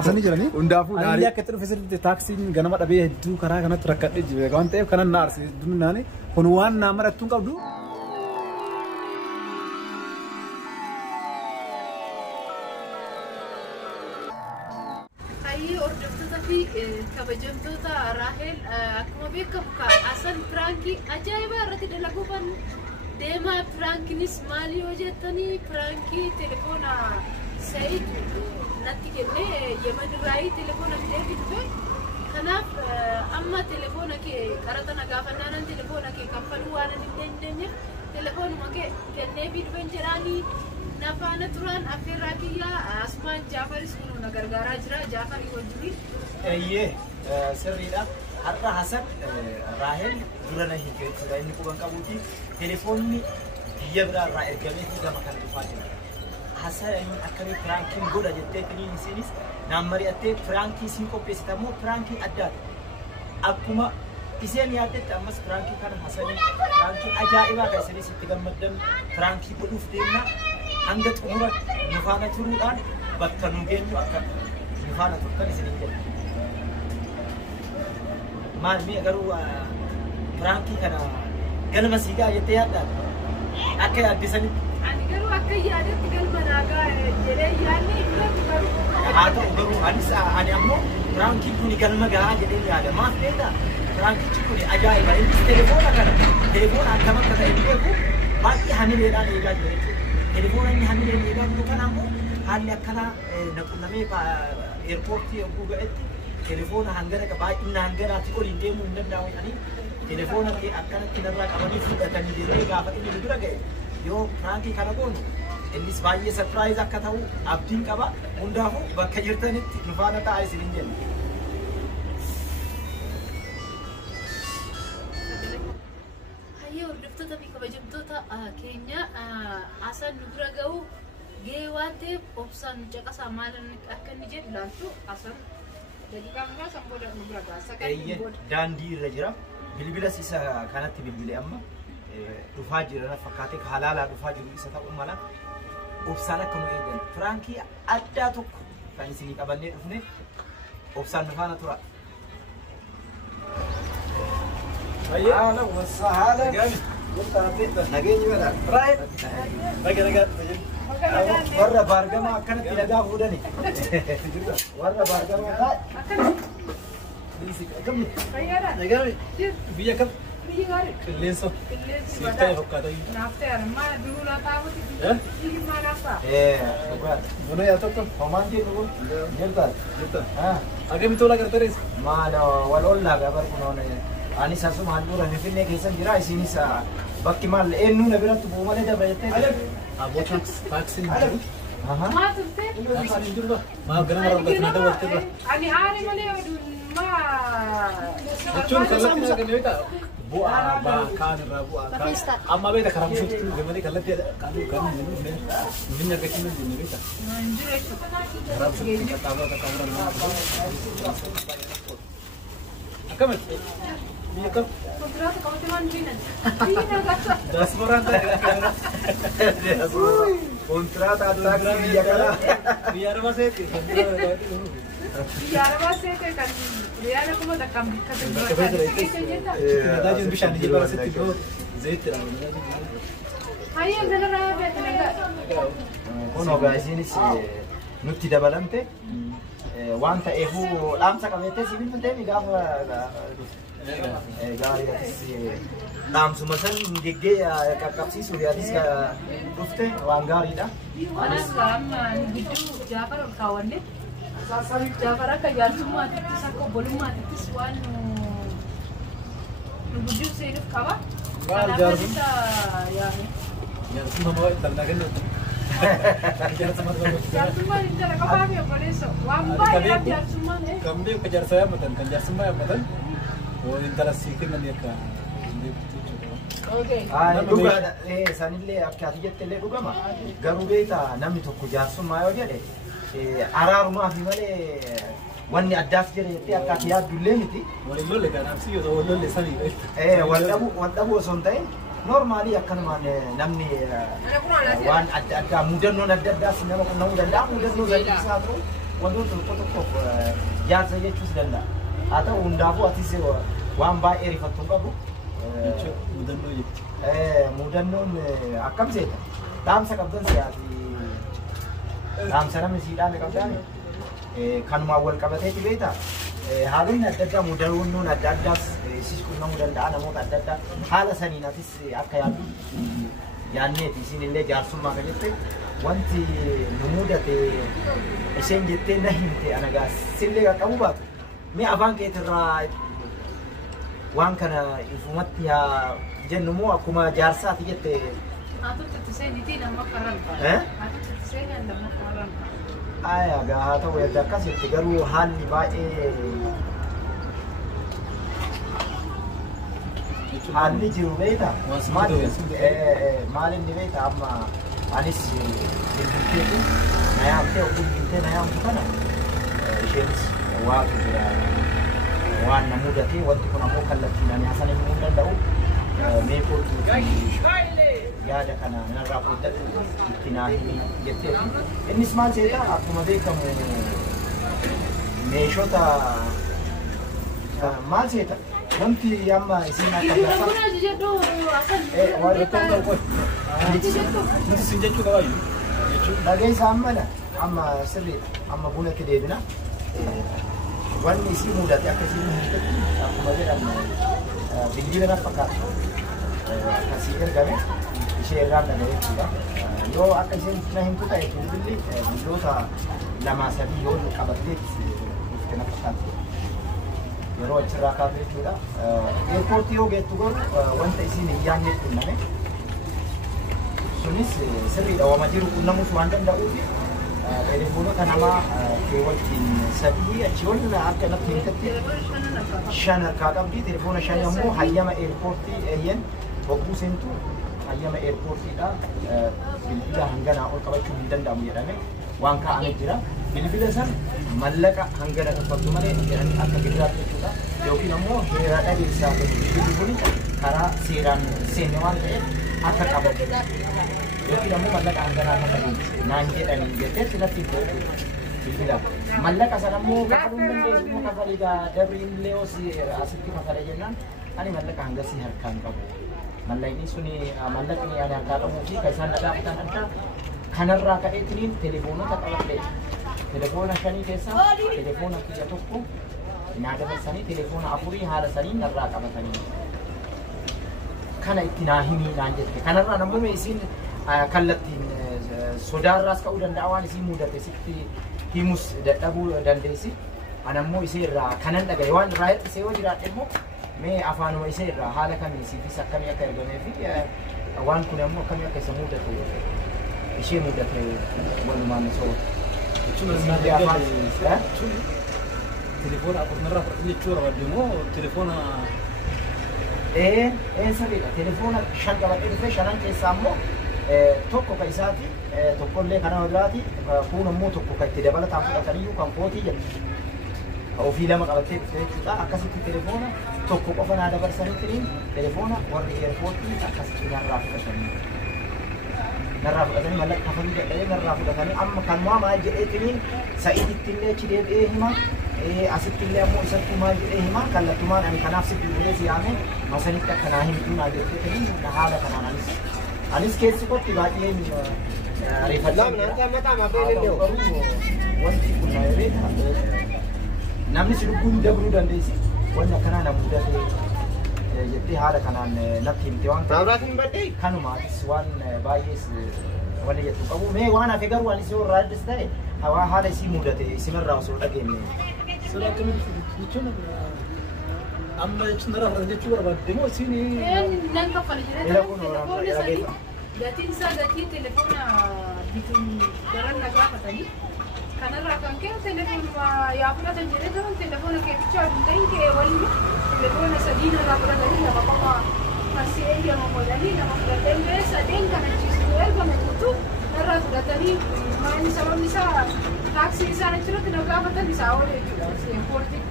haasanii jiranii. Hundaafuu Ani akka itti dhufe taaksiin ganama dhabee hedduu karaa kanatti rakkadhee jibe waan ta'eef kanan na aarse dunnaani kun waan naa marattuu hin qabdu. Hayyee hordoftoota fi kabajamtoota Raahel akkuma beekamu Hasan Pirankii ajaa'ibaa irratti dalaguufan deemaa Pirankiinis maali yoo jettanii Pirankii telefoona Said natti kennee Yemen irraa telefoona fidee dhufe kanaaf amma telefoona kee qarata na gaafannaan telefoona kee kaffaluu waan hin dandeenyeef telefoonuma kee kennee dhufe jedhanii nafana turan affeerraa kiyyaa Asmaan Jaafaris kun na gargaaraa jira Jaafarii wajjin. Sirriidha. Har'a Hasan Raahel dura na hiikeetti inni quban qabuuti telefoonni biyya biraa irraa ergamee gama kan dhufaa jira. Hasan akkamii Pirankiin godha jettee filiin isinis naan mari'attee Pirankii siin qopheessita immoo Pirankii addaati. Akkuma isheen yaaddetti ammas Pirankii kana Hasanii Pirankii ajaa'ibaa kan isinis itti gammaddan Pirankii godhuuf deemna. Hanga xumura nufaana turuudhaan bakka nu geenyu akka nufaana turtan isiniin jedha. Maal mi'a garuu Pirankii kana galma siigaa jettee yaaddaa akka yaaddisanitti. Ani garuu akka yaadetti galma naagaa jedhee yaadni garuu. Haa ta'u garuu ani ammoo Pirankii kun galma gahaa jedhee yaada. Maaf beektaa Pirankichi kun ajaa'iba. Innis telefoona akkam akka ta'e beeku baay'ee hamileedhaan eegaa jira jechuudha. Telefoona inni hamileen eegaa jiru kana ammoo haalli akkanaa naqunnamee eerpoortii yogguu ga'etti telefoona hangana baay'ina hanganaatti oliin deemuu hin danda'amu jedhanii telefoona akkanatti narraa qabanii fudhatanii deemee gaafa inni dura ga'e yoo Pirankii kana goonu innis baay'ee sarpiraayiz akka ta'u abdiin qaba. Hundaafuu bakka jirtanitti nu faana ta'a isiniin jenna. Hordoftoota fi kabajamtoota keenya Hasan nu bira ga'u gahee waan ta'eef obsaan nu caqasaa maal akka inni jedhu ilaaltu Hasan daqiiqaa muraasa booda nu bira ga'a. Daandii irra jira. Bilbilas isa kanatti bilbilee amma dhufaa jira fakkaatee halaalaa dhufaa jiru isa ta'uu mala obsaan akka nu eegan Pirankii addaa tokko kan isinii qabannee dhufne obsaan nu faana tura. Ayah, wasahala. Nageenyi mana. Naga. Warra baargamaa akkanatti nagaa fuudhani. Warra baargamaa. Biyya kam? Biyya gaarii. Qilleensa. Siiftaa fakkaata. Naaftee armaa duruu laataa muti. Biyyi maa naaftaa? Buna yaa tokko. Homaan jedhu kun jirtaa. Agami tola gargarees. Maala wal ollaa gabar kunoone. Anis asuma handhuura Finfinnee keessa jira isinis bakki maal eenyu na biratti bu'uumanii dabra jettee. Aboota taaksiin jiru. Maa turte? Taaksiin jiru. Maa gara mara bakka na dabalte irra. Ani aare malee maa. Jechuun kallattiin argame beektaa bu'aa kaan irraa bu'aa kaan. Amma beektaa karaa bushuutti gamadee kallattii kan inni argachiin hin jenne beektaa. Jiru jechuudha. Karaa bushuutti qaxxaamura qaqqaamura. Akkamatti? Biyya kam? Kontirata kaawwate waan jiran. Biyya nagaata. Diasporaan kontirata addaa biyya kanaa. Biyya arabaa seeti. Biyya arabaa seete kan riyaala kuma takkam bikkate dura kan jetta. Nadaajin bishaan jibaa sitti doo zeetti dha. Hayyee galarraa beekne nagaa. Kun ogaa isinis nutti dabalamte waan ta'eefuu dhaamsa qabeettee sibiil ta'e gaafa gaariidhaatis dhaamsuma san geggee qaqqabsiisuuf yaadis dhufte waan gaariidha. Anas amma gidduu Jaafar ol kaawwanne Jaafar akka jaarsummaatittis akka obbolummaatittis waan nu gidduu seenuuf qaba. Maal jaarsun? Yaame. Jaarsummaa moo daldalaa kennuuti? Jaarsummaan hin jala qabaa fi obboleessa waan baay'ee jaarsummaan. Kan beeku jaarsaa yaammatan kan jaarsummaa yaammatan waan intala sii kennan akka dhugaadha sanillee akka ati jettellee dhugama garuu beektaa namni tokko jaarsummaa yoo jedhe araarumaa fi malee wanni addaaf jedhe jettee akka ati yaaddullee miti. Waliin lolle kanaaf si yoo wal lolle sanii wal dhabuu osoo hin ta'in normaalii akkanumaan namni waan adda addaa mudannoon adda addaas nama qunnamuu danda'a mudannoo isaa ta'u wantoota tokko jaarsa jechuus danda'a. Haa ta'u hundaafuu atis waan baay'ee rifattu qabu. Mudannoo jechuudha. Mudannoon akkam seeta? Dhaamsa qabdan siyaati. Dhaamsa namni siidhaan qabdaan kanumaan wal qabateeti beektaa? Haalonni adda addaa mudannoon adda addaas isis qunnamuu danda'a namoota adda addaa haala saniin atis akka yaaddu yaanneeti isin illee jaarsummaa kan jette wanti nu mudate isheen jettee na himte anagaa sillee qaqqabu baatu mee afaan keetirraa waan kana ifumatti haa jennu moo akkuma jaarsaati jette aya gaa ta'u yadda akkas jette garuu haalli baay'ee haalli jiru beektaa maal inni beektaa amma anis bilbilteetu na yaamtee oguu bilbiltee na yaamtu kana isheenis waatu jira waan na mudatee wanti kun ammoo kallattiin ani hasan himuu hin danda'u mee kootu yaada kana narraa fudhadhu itti naa himi jetteeti innis maal seetaa akkuma beekamu meeshota maal seeta wanti amma isin akka dhageessa ammana amma sirriidha amma bunatti deebina wanni isii mudate akka isin himtetti akkuma jedhamu bilbila na fakkaatu akkasii ergame ishee irraan dhaga'ee jechuudha yoo akka isheen na himtu ta'e bilbilli billoota lamaa sadii yoo qabatteetti dhufte na fakkaatu yeroo achirraa kaatu jechuudha. Eerpoortii yoo geettu garuu wanta isiin hin yaadne qunname sunis sirriidha wama jiru qunnamuus waan danda'uuf telefoonota namaa keewwatiin sadii achi ol akka natti himtetti shan harkaa qabdi telefoona shan ammoo hayyama eerpoortii eeyyen bobbuu seentu hayyama eerpoortiidha bilbila hanganaa ol qabachuu hin danda'amu jedhame waan kaa'amee jira. Bilbila san mallaqa hangana kaffaltu malee jedhanii akka gidiraatti jechuudha. Yookiin ammoo heera dhabeessaa bilbilli kun karaa seeraan seenne waan ta'eef akka qabatu. Yookiin ammoo mallaqa hanganaa kaffaluun naan jedhanii jetteetti natti bilbila. Mallaqa sana ammoo kafaluu hin dandeessu immoo kafaliidha dabriin illee asitti kafalee jennaan ani mallaqa hangasii harkaan qabu. Mallaqni suni mallaqni ani harkaa qabuu fi kan isaan dhagaafatan adda kanarraa ka'eetiniin telefoonota qabadhee telefoona shanii keessaa telefoona kiyya tokko naa dabarsanii telefoona afurii haala sanii narraa qabatanii kana itti naa himii naan jette kanarraa namoonni isin kallattiin sodaarraas ka'uu danda'a waan isin mudate sitti himus dadhabuu dandeessi anammoo isee irraa kanan dhagaye waan irraa hir'ise yoo jiraadhe immoo mee afaanuma isee irraa haala kamii siifis akkamii akka ergamee fi waan kun ammoo akkamii akka isa mudate ishee mudate walumaan soo telefoona akkuma jechuudha waddeemoo telefoona sirriidha telefoona shan qabadhee dhufe shanan keessaa ammoo tokko ka isaati tokkollee kana biraati kun ammoo tokko ka itti dabalataan fudhataniyyuu kan kootii jedhu ofii lama qabattee dhufte jechuudha akkasitti telefoona tokko qofa naa dabarsanitti telefoona warri eerpoortii akkasitti narraa fudhatanii mallaqa kafaluu jedhanii narraa fudhatanii amma kan maal jedheetiniin sa'iiditti illee achi deebi'ee hima asitti illee ammoo isattuu maal jedhee hima kallattumaan ani kanaaf sitti illee siyaame masanitti akka naa himtuu naa jetteetiniin haala kanaan anis keessi qotti baay'een reeffachaa wanti kun na beeka namni si lubbuun dabruu dandeessi wanni akkanaa na mudate jettee haala kanaan natti himte waan ta'eef kanumaatis waan baay'ees wanni jettu qabu mee waan hafe garuu anis yoo irraa addas ta'e haala isii mudate isimarraa osoo dhageenye sila akkamitti jechuun amma jechuun irraa fudhate jechuu barbaadde moo isin nan kaffala jedhee gatiin isaa gatii telefoona bituun daran na gaafatanii kanarraa kan ka'e telefoonuma yaa fudhatan jedhee garan telefoona keetichaa hin ta'in kee waliin telefoona sadii narraa fudhatanii lama qofa marsii eeyyama godhanii nama fudhatanii sadeen kan achiisuu ergame guutuu narraa fudhatanii maali sababni isaa taaksii isaan achirratti na gaafatan isaa oole jechuudha eerpoortii.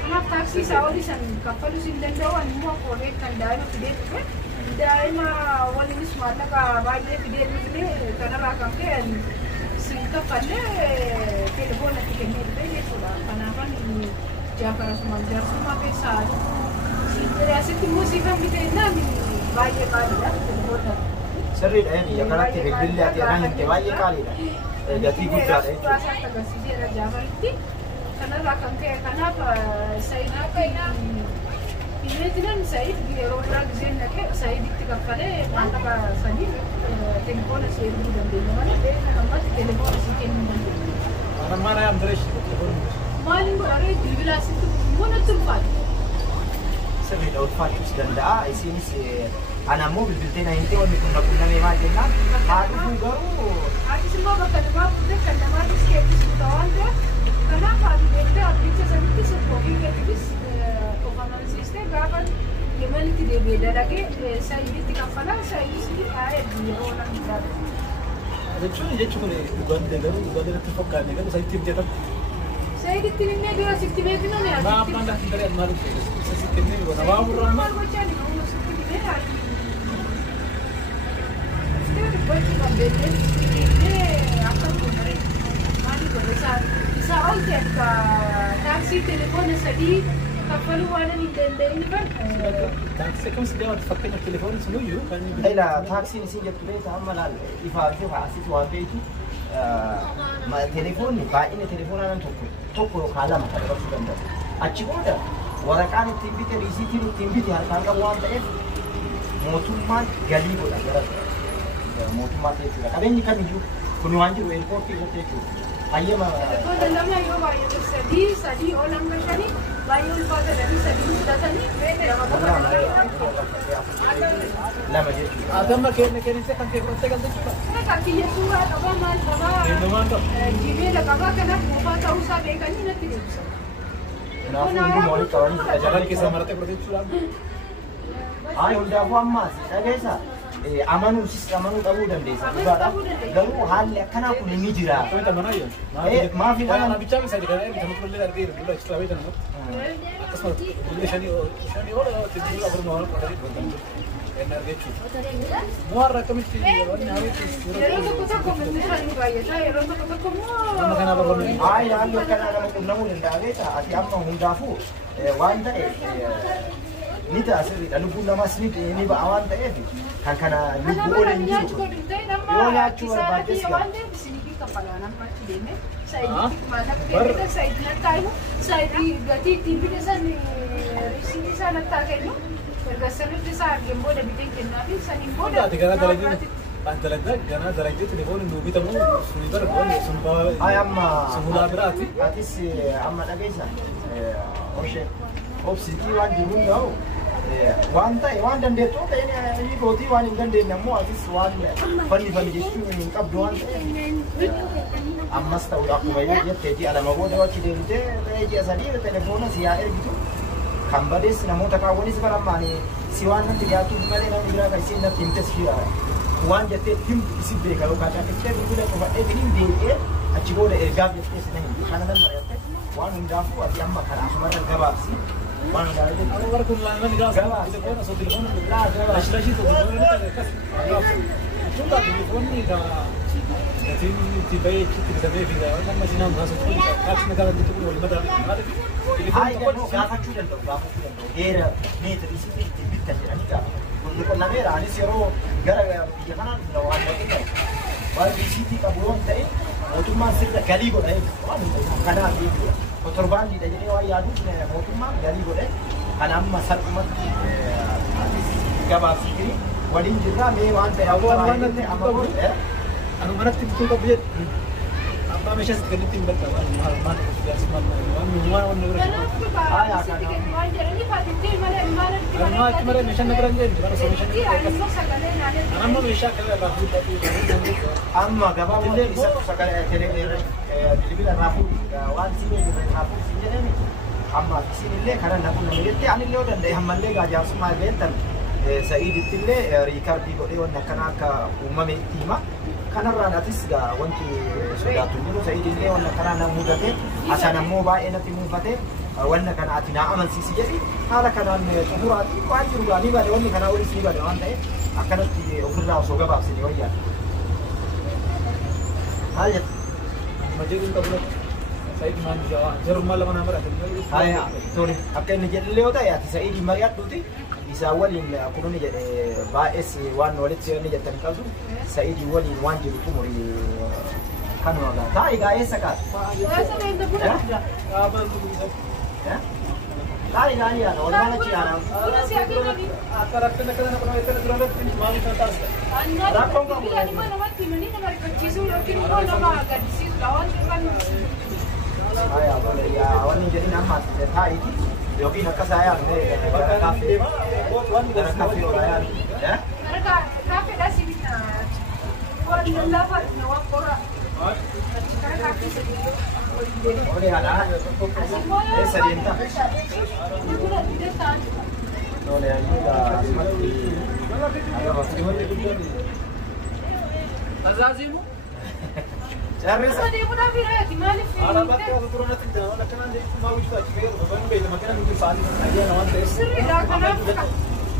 Kanaaf taaksii isaa olii san kaffaluu hin danda'u ani immoo kooree kan daa'ima fidee dhufe daa'ima waliinis maallaqa baay'ee fidee dhufne kanarraa kan ka'e kafalle telefoona itti kennee dhufe jechuudha. Kanaafan jaafara sumaan jaarsummaa keessaa asitti immoo siifan biteenyaan baay'ee qaaliidha telefoona. Sirriidha biyya kanatti bilbilli ati irraa himte baay'ee qaaliidha. Gatii guddaadha jechuudha. Baasaatti agarsiiseera jaafaritti. Kanarraa kan ka'e kanaaf Sa'iid Imeetinan Sa'iid yeroo biraa giseen naqee Sa'iiditti kaffalee maallaqa sanii telefoona si eeguu dandeenya malee ammas telefoona si kennuu dandeenya. Mana yaam direesh telefoonni. Maaliin godharee bilbila asitti immoo natti ulfaatu. Sirriidha ulfaachuus danda'a. Isinis ana ammoo bilbiltee na himtee wanni kun naqunnamee maal jennaan haa dhufuu garuu. Atis immoo bakka namaa fuudhee kan namaatis eebbisuu ta'a waan ta'eef kanaaf ati beektee abdicha sanittis ofii keettis of amansiistee gaafa Yemenitti deebi'ee dalagee Sa'iiditti kaffalaa Sa'iidis taa'ee yeroo nan ilaala. Jechuun dhugaadha garuu dhugaadha fakkaatne garuu Sa'iiditti hojjetamu. Sa'iiditti nimnee dura sitti beekna ni ati. Maaf mana daree amma dhufe sitti nimnee goona waa burraa Maal gochaa ni nama sitti nimnee ati. Sitti dubbachuu dandeetee sitti nimnee akka goonaree maali godhe isaa ol ta'e akka taaksii telefoona sadii kaffaluu waan hin dandeenye kan. Taaksii kamsi deematu fakkeenyaaf telefoonni sunuyyuu kan inni Ila taaksiin isin jettu beektaa amma laal ifaa fi asitti waan beektu telefoonni baay'ina telefoonaa nan tokko yookaan lama kan dabarsuu danda'u. Achi booda waraqaan ittiin bite riisiitiin ittiin bite harkaan qabu waan ta'eef mootummaan galii godha gara mootummaatti jechuudha. Qabeenyi kamiyyuu kun waan jiru eerpoortii irratti jechuudha. Hayyama. Telefoona lama yoo baay'ate sadii ol hanga shanii baay'ee ulfaatadhanii sadii fudhatanii lama jechuudha. Adamma kennite kan kee fudhattee galte jechuudha. kan kiyya suuraa qabaa maal qabaa Eenyumaan qabu. jibeela qabaa kanaaf moofaa ta'uusaa beekanii natti beeksisa. Kanaafuu hunduma walitti qabanii Jalan keessa maratee fudhatee jechuudha. Ay hundaafuu ammaas dhageessa amanuusis amanuu dhabuu dandeessa. Dhugaadha. Garuu haalli akkanaa kun ni jira. Kamita mana yoo. Maafi Mana mana bichaa bisa jira. Kan kulle argee bulla itti taa'ee jira. Akkasumas bulle shanii oola tijjiiruu afurma waan qodanii kan argee jechuudha. Muharra akkamitti wanni haareetis Yeroo tokko murteessaan ni baay'ata yeroo tokko immoo nama kana barbaadne. Ay haalli akkanaa nama qunnamuu danda'a beekta. Ati amma hundaafuu waan ta'e ni ta'a sirriidha. Lubbuun namaas ni ba'a waan ta'eef kan kana lubbuu oolan hin jiru. Yoo nyaachuu barbaaddes waan ta'eef isinii kafalaan amma achi deemee Sa'iidii maallaqni kennite Sa'iidii nattaa himu Sa'iidii gatii ittiin bite san riisiin isaa nattaa kennu erga sirriitti isaa argeen booda biteen kennaafi saniin booda Ati gara dalagee dalagaa gara dalagee telefoonni nuu bitamu suni darbu sun baa Ay amma sunulaa biraati. atis amma dhageessa obsitii waan jiru hunda'u waan ta'e waan dandeettuu ta'e ni gootii waan hin dandeenye ammoo atis waan fanni jechuun hin qabdu waan ta'eef ammas ta'udha akkuma yoo jettee ji'a lama booda achi deemtee ta'ee ji'a sadii telefoona si yaa ergitu kan badees namoota kaawwanis barammaanii si waan natti dhiyaatuuf malee namni biraa kan isiin natti himtes waan jettee himtu isi beeka yookaan dhaqittee bilbila qofadhee hin deebi'ee achi booda ergaaf jettee si na himtu kana nan mari'atte waan hundaafuu ati amma karaa sumarra gabaabsi waan hundaafuu Aku baru pulang kan di kelas. Telepon atau telepon lagi tu. Coba telepon ni dah. Jadi tiba kita bisa beli dah. Kan masih nama masuk pun. Kas negara itu pun boleh betul. Ay, gano, gaafachuu danda'u. Heera meetira isitti ittiin bittan jedhanii gaafa. Kun qullameera anis yeroo gara biyya kanaan waan ta'e waan isitti qabu yoo ta'e mootummaan sirna galii godha waan kanaaf jechuudha. Kontorbaandiidha jedhee waan yaaduuf mootummaan galii godhe kan amma salphumatti gabaabsiitanii waliin jirraa mee waan ta'e amma godhe. Anu mana tipu tu biar. Apa macam sekali tim bertahu. Mana kerja semua. Mana negara. Karena kemarin macam negara ni. Karena macam negara. Anak mau macam kalau rafu tapi. Amma gabaabullee isatti sagalee bilbila raafuu waan siinee raafuu siin jedhani amma isinillee kana naquname jettee anillee yoo danda'e hammallee gaajaarsummaa beektan Sa'iidittillee riikardii godhee wanti akkana akka uumame itti hima kanarraan atis wanti sodaatu jiru Sa'iidillee wanti akkanaa na mudate asan ammoo baay'ee natti muufate wanti kana ati naa amansiisi jedhi haala kanaan xumuraati waan jiru gaa ni bade wanti kanaa olis ni bade waan ta'eef akkanatti ofirraa osoo gabaabsine wayyaa. Maal jettu? majeetiin qabu Said maan jarummaa lama nama dhaate. Haya, sorry. Akka inni jedhillee yoo ta'e ati Sa'idii mari'adhuuti. Isaa waliin akkuma inni jedhe baay'ees waan walitti seeranii jettan qabdu. Sa'idii waliin waan jiru xumurii kanuma gaa. Taa'ii gaa eessa kaata? Taa'ii gaa ni yaada. Walumaa achi yaada. Akka rakkina kana nama itti duraan maaliif kan taasisa? Rakkoon qabu. Biyya nama namatti himanii nama rifachiisuu yookiin immoo nama agarsiisudha waan dhufan. Haya, boleh ya. Awalnya jadi nama taiti. Yogi nak saya ni kafe. Dari kafe orang ya. Mereka kafe dah sini. Buat dapat nawak orang. Kafe sedikit. Boleh ada. Sedienta. Boleh juga seperti. Ada seperti. Azazimu? Cari. Dia pun dah viral di mana? Ada bakal aku turun nanti jangan nak kena jadi mau juga cik. Bukan beda makinan mungkin sahaja aja nawan tes. Seri dah kena.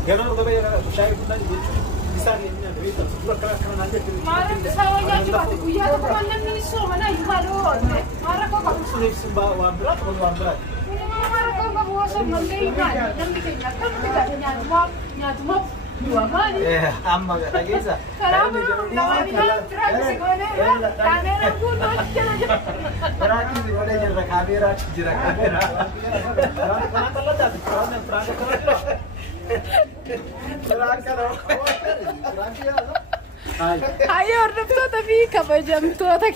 Jangan udah beda saya pun nanti bisa ni ni ada itu. Sudah kena nanti. Marah besarnya juga tu. Ya tu mana ni so mana ibadah. Marah kau kamu. Sudah sembah wan berat atau wan berat. Marah kau kamu asal mandainya. Dan kita kan tidak nyatu dua kali. Amma lagi sah. Kalau lawan dia terang segala, kamera pun macam. Terakhir sih boleh jadi kamera, jadi kamera. Karena kalau dah perang kalau. Ayo ordoftoota tapi kabajamtoota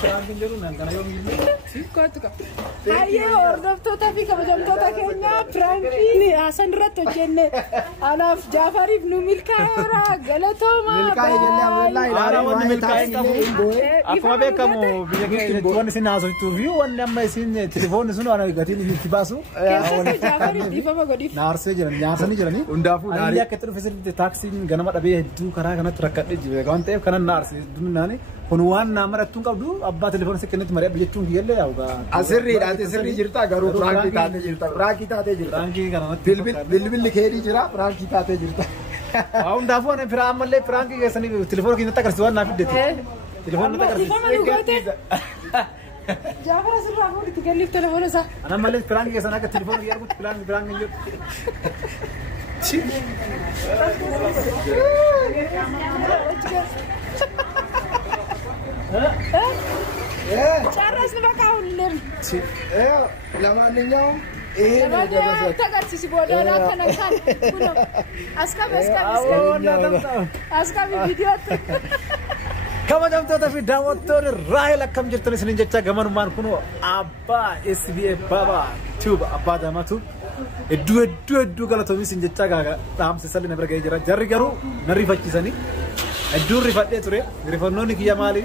Perang jeru nan kana yo ngini. Ayo ordoftoota fi kabajamtoota keenya Frankiin Hasan irratti hojjenne anaaf Jaafariif nu milkaa'eera galatooma. Milkaa'e jennee alhamdulillah Ara wanni milkaa'e qabu. Akkuma beekamu biyya keessatti wanni isin haasoftuu fi wanni amma isin telefoonni sun waan gatiin itti baasu. Keessatti Jaafariif dhiifama godhiif. Naarsee naarsanii jiranii. Hundaafuu Ani akka itti dhufe sirriitti taaksiin ganama dhabee hedduu karaa kanatti rakkadhee jibe waan ta'eef kanan naarsee duminaani kun waan nama rattuun qabdu abbaa telefoona sekkennetti mari'adhu jechuun kiyyallee yaa'u gaa. Asirriidhaan sirrii jirta garuu firankii taatee jirta. Firankii taatee jirta. Firankii kanamatti. Bilbilli keedii jira firankii taatee jirta. Hundaafuu ani firaa ammallee firankii keessanii telefoona keenyatti agarsiisu waan naaf hiddetti. Telefoona natti agarsiisu. Jaafar asirraa fuudhitti galliif telefoona isaa. Ana ammallee firankii keessan akka telefoona kiyya argutti firankii jiru. Charras ni bakal ulir. ለማንኛውም Namanya tagarsiisi boodana kana kan kuno askab video kabajamtoota fi daawwattoonni Raahel akkam jirtan isin jecha gamanumaan kuno abbaa SBA baba tube abbaa daamatu hedduu galatoomi isin jecha gaaga dhaamsisalli na bira ga'ee jira jarri garuu na rifachiisanii hedduu rifadhee ture rifannoonni kiyya maali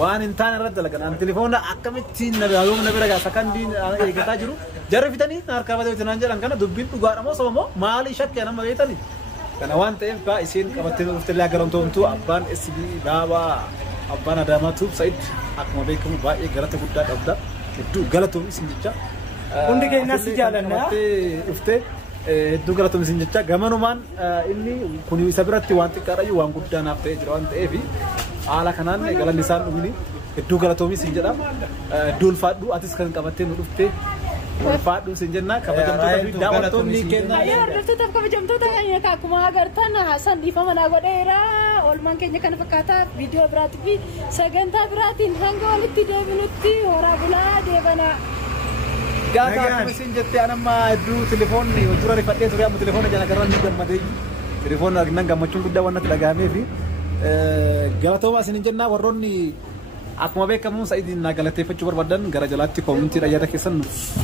waan hin taane irratti dalagan telefoona akkamittiin na bira gaa sakandiin eeggataa jiru jarri fitanii harkaa batee bitanaan jedhan kana dubbiin dhugaadha moo soba moo maali shakkii nama beetanii kana waan ta'eef gaa isiin qabattee dhuftee garamtoomtuu abbaan SBA baabaa abbaan Adaamaatuuf Sa'id akkuma beekamu baay'ee galata guddaa qabda hedduu galatoomi isin jecha hundi keenyas jaalanna dhuftee hedduu galatoomi isin jecha gamanumaan inni kun isa biratti waan xiqqaadha waan guddaa naaf ta'ee jira waan ta'eef haala kanaan galanni isaan dhumini hedduu galatoomi isin jedha hedduu ulfaadhu atis kan qabattee nu dhuftee ulfaadhu isin jenna kabajamtoota fi daawwattoonni keenya. Ayo ordoftoota fi kabajamtoota keenya akkuma agartan Hasan dhiifama naa godheera oolmaan keenya kana fakkaata viidiyoo biraatii fi sagantaa biraatiin hanga walitti deebinutti horaa bulaa deebana. Gaafa isin jettee anamma hedduu telefoonni dura rifadhee ture amma telefoona jala garaan ni gammadee telefoona arginan gammachuun guddaa waan natti dhagahamee fi galatooma isin jenna warroonni akkuma beekamu Sa'idiin naa galateeffachuu barbaadan gara jalaatti koomintii yaada keessan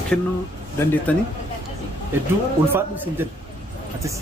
kennuu dandeettanii hedduu ulfaadhu isin jenna atis.